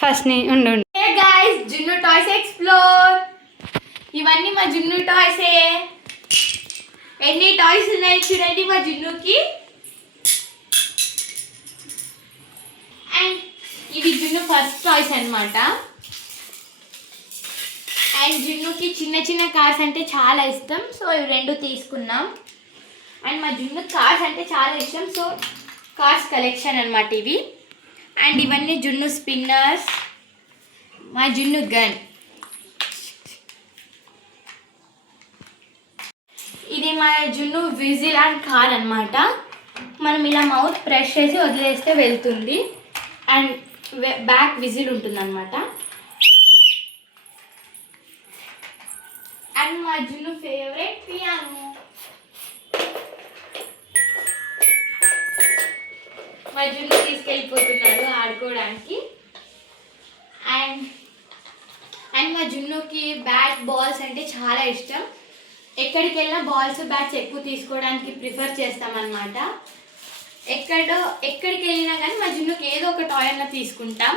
First ఉండు. Hey guys, జున్ను toys explore. ఇవన్నీ మా జున్ను టాయ్సే. ఎన్ని టాయ్స్ ఉన్నాయి చూడండి మా జున్నుకి. అండ్ ఇవి జున్ను ఫస్ట్ టాయ్స్ అన్నమాట. అండ్ జున్నుకి చిన్న చిన్న కార్స్ అంటే చాలా ఇష్టం, సో ఇవి రెండు తీసుకున్నాం. అండ్ మా జున్ను కార్స్ అంటే చాలా ఇష్టం, సో కార్స్ కలెక్షన్ అన్నమాట ఇవి. అండ్ ఇవన్నీ జున్ను స్పిన్నర్స్, మా జున్ను గన్. ఇది మా జున్ను విజిలాండ్ కార్ అన్నమాట. మనం ఇలా మౌత్ ప్రెస్ చేసి వదిలేస్తే వెళ్తుంది. అండ్ బ్యాక్ విజిల్ ఉంటుందన్నమాట. అండ్ మా జున్ను ఫేవరెట్ పియానో. మా జున్ను తీసుకెళ్ళిపోతున్నాడు ఆడుకోవడానికి. అండ్ మా జున్నుకి బ్యాట్ బాల్స్ అంటే చాలా ఇష్టం. ఎక్కడికి వెళ్ళినా బాల్స్ బ్యాట్స్ ఎక్కువ తీసుకోవడానికి ప్రిఫర్ చేస్తామన్నమాట. ఎక్కడికి వెళ్ళినా కానీ మా జున్నుకి ఏదో ఒక టాయ్ అన్న తీసుకుంటాం.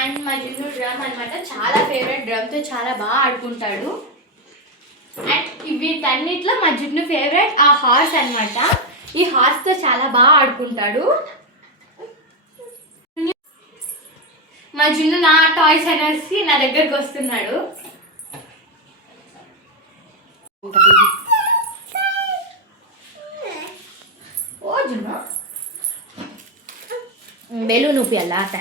అండ్ మా జున్ను డ్రమ్ అనమాట, చాలా ఫేవరెట్. డ్రమ్తో చాలా బాగా ఆడుకుంటాడు. అండ్ వీటన్నిటిలో మా జున్ను ఫేవరెట్ ఆ హార్స్ అనమాట. ఈ హార్స్తో చాలా బాగా ఆడుకుంటాడు. మా జున్ను నా టాయ్స్ అనేసి నా దగ్గరకు వస్తున్నాడు. ఓ జున్ను బెలూన్ ఊపియాలా అట.